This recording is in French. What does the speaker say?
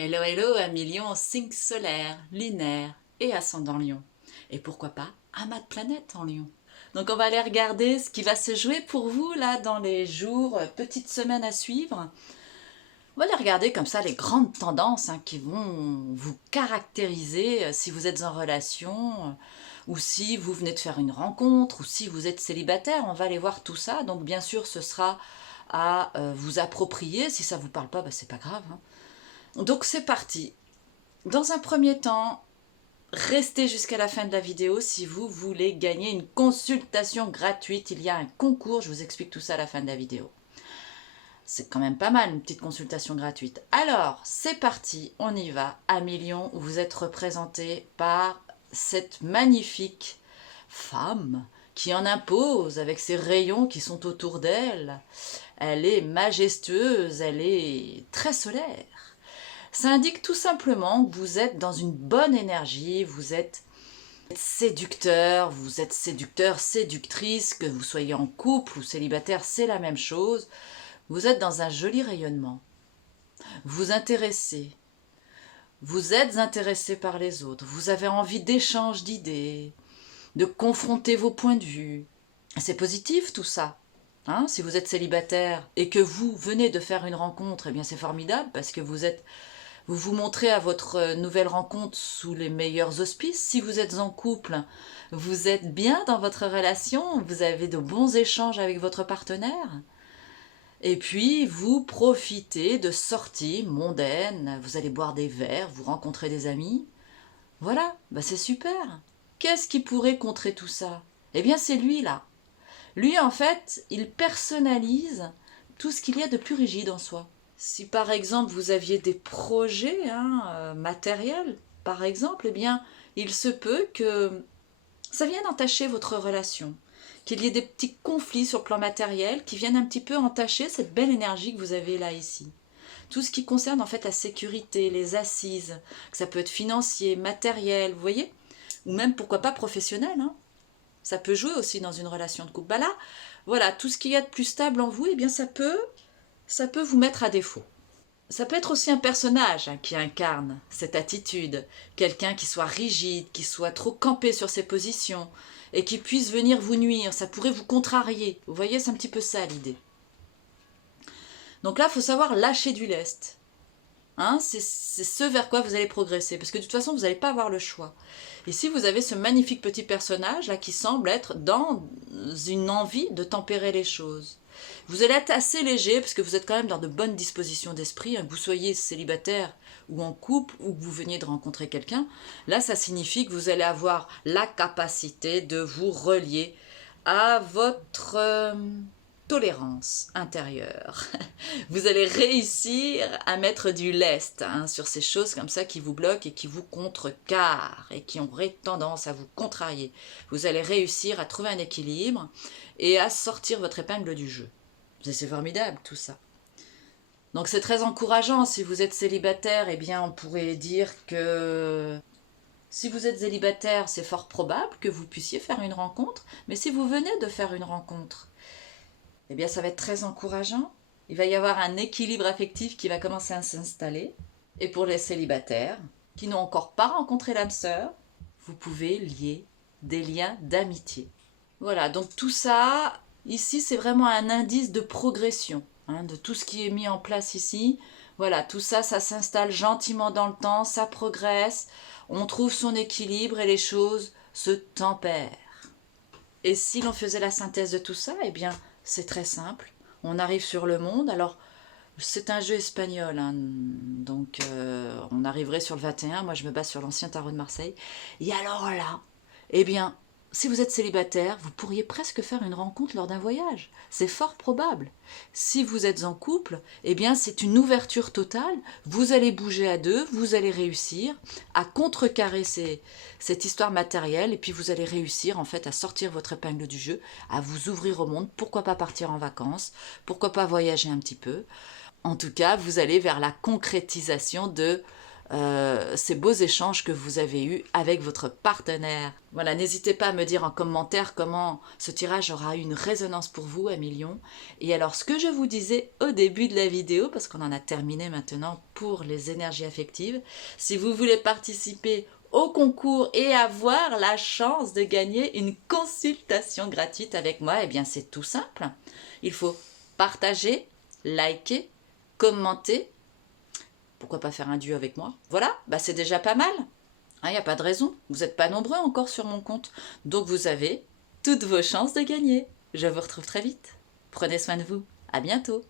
Hello hello, un million, signe solaire, lunaire et ascendant Lion. Et pourquoi pas amas de planètes en Lion. Donc on va aller regarder ce qui va se jouer pour vous là dans les jours, petites semaines à suivre. On va aller regarder comme ça les grandes tendances qui vont vous caractériser si vous êtes en relation ou si vous venez de faire une rencontre ou si vous êtes célibataire. On va aller voir tout ça. Donc bien sûr ce sera à vous approprier. Si ça ne vous parle pas, c'est pas grave. Donc c'est parti. Dans un premier temps, restez jusqu'à la fin de la vidéo si vous voulez gagner une consultation gratuite. Il y a un concours, je vous explique tout ça à la fin de la vidéo. C'est quand même pas mal une petite consultation gratuite. Alors, c'est parti, on y va. À Million, vous êtes représenté par cette magnifique femme qui en impose avec ses rayons qui sont autour d'elle. Elle est majestueuse, elle est très solaire. Ça indique tout simplement que vous êtes dans une bonne énergie, vous êtes séducteur, séductrice, que vous soyez en couple ou célibataire, c'est la même chose. Vous êtes dans un joli rayonnement. Vous êtes intéressé par les autres, vous avez envie d'échange d'idées, de confronter vos points de vue. C'est positif tout ça. Si vous êtes célibataire et que vous venez de faire une rencontre, eh bien c'est formidable parce que vous vous montrez à votre nouvelle rencontre sous les meilleurs auspices. Si vous êtes en couple, vous êtes bien dans votre relation, vous avez de bons échanges avec votre partenaire. Et puis, vous profitez de sorties mondaines, vous allez boire des verres, vous rencontrez des amis. Voilà, c'est super. Qu'est-ce qui pourrait contrer tout ça? Eh bien, c'est lui, là. Lui, en fait, il personnalise tout ce qu'il y a de plus rigide en soi. Si par exemple vous aviez des projets matériels, par exemple, eh bien, il se peut que ça vienne entacher votre relation, qu'il y ait des petits conflits sur le plan matériel qui viennent un petit peu entacher cette belle énergie que vous avez là ici. Tout ce qui concerne en fait la sécurité, les assises, que ça peut être financier, matériel, vous voyez, ou même pourquoi pas professionnel. Ça peut jouer aussi dans une relation de couple. Là, voilà, tout ce qu'il y a de plus stable en vous, eh bien ça peut vous mettre à défaut. Ça peut être aussi un personnage qui incarne cette attitude, quelqu'un qui soit rigide, qui soit trop campé sur ses positions et qui puisse venir vous nuire, ça pourrait vous contrarier. Vous voyez, c'est un petit peu ça l'idée. Donc là, il faut savoir lâcher du lest. C'est ce vers quoi vous allez progresser, parce que de toute façon, vous n'allez pas avoir le choix. Ici, vous avez ce magnifique petit personnage là qui semble être dans une envie de tempérer les choses. Vous allez être assez léger, parce que vous êtes quand même dans de bonnes dispositions d'esprit, que vous soyez célibataire ou en couple, ou que vous veniez de rencontrer quelqu'un. Là, ça signifie que vous allez avoir la capacité de vous relier à votre tolérance intérieure. Vous allez réussir à mettre du lest sur ces choses comme ça qui vous bloquent et qui vous contrecarrent et qui auraient tendance à vous contrarier. Vous allez réussir à trouver un équilibre et à sortir votre épingle du jeu. C'est formidable tout ça. Donc c'est très encourageant. Si vous êtes célibataire, eh bien on pourrait dire que si vous êtes célibataire, c'est fort probable que vous puissiez faire une rencontre. Mais si vous venez de faire une rencontre, eh bien ça va être très encourageant. Il va y avoir un équilibre affectif qui va commencer à s'installer. Et pour les célibataires qui n'ont encore pas rencontré l'âme sœur, vous pouvez lier des liens d'amitié. Voilà, donc tout ça, ici, c'est vraiment un indice de progression, de tout ce qui est mis en place ici. Voilà, tout ça, ça s'installe gentiment dans le temps, ça progresse, on trouve son équilibre et les choses se tempèrent. Et si l'on faisait la synthèse de tout ça, eh bien, c'est très simple. On arrive sur le monde, alors c'est un jeu espagnol, donc on arriverait sur le 21, moi je me base sur l'ancien tarot de Marseille. Et alors là, eh bien, si vous êtes célibataire, vous pourriez presque faire une rencontre lors d'un voyage. C'est fort probable. Si vous êtes en couple, eh bien c'est une ouverture totale. Vous allez bouger à deux, vous allez réussir à contrecarrer cette histoire matérielle et puis vous allez réussir en fait à sortir votre épingle du jeu, à vous ouvrir au monde. Pourquoi pas partir en vacances? Pourquoi pas voyager un petit peu? En tout cas, vous allez vers la concrétisation de ces beaux échanges que vous avez eus avec votre partenaire. Voilà, n'hésitez pas à me dire en commentaire comment ce tirage aura une résonance pour vous, Émilion. Et alors, ce que je vous disais au début de la vidéo, parce qu'on en a terminé maintenant pour les énergies affectives, si vous voulez participer au concours et avoir la chance de gagner une consultation gratuite avec moi, eh bien c'est tout simple. Il faut partager, liker, commenter. Pourquoi pas faire un duo avec moi? Voilà, bah c'est déjà pas mal. Il n'y a pas de raison. Vous n'êtes pas nombreux encore sur mon compte. Donc vous avez toutes vos chances de gagner. Je vous retrouve très vite. Prenez soin de vous. À bientôt.